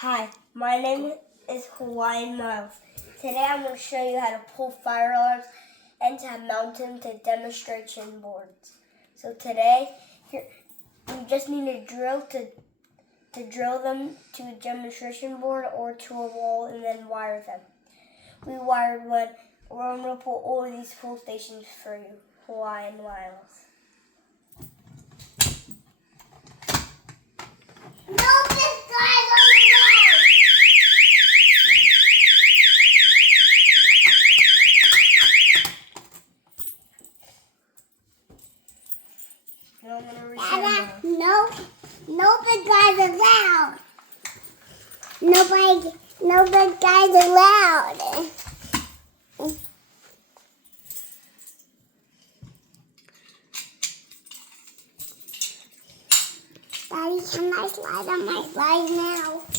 Hi, my name is Hawaiian Miles. Today I'm going to show you how to pull fire alarms and to mount them to demonstration boards. So today, you just need a drill to drill them to a demonstration board or to a wall and then wire them. We wired one. We're going to pull all of these pull stations for you, Hawaiian Miles. No big guys allowed. No big guys allowed. Daddy, can I slide on my slide now?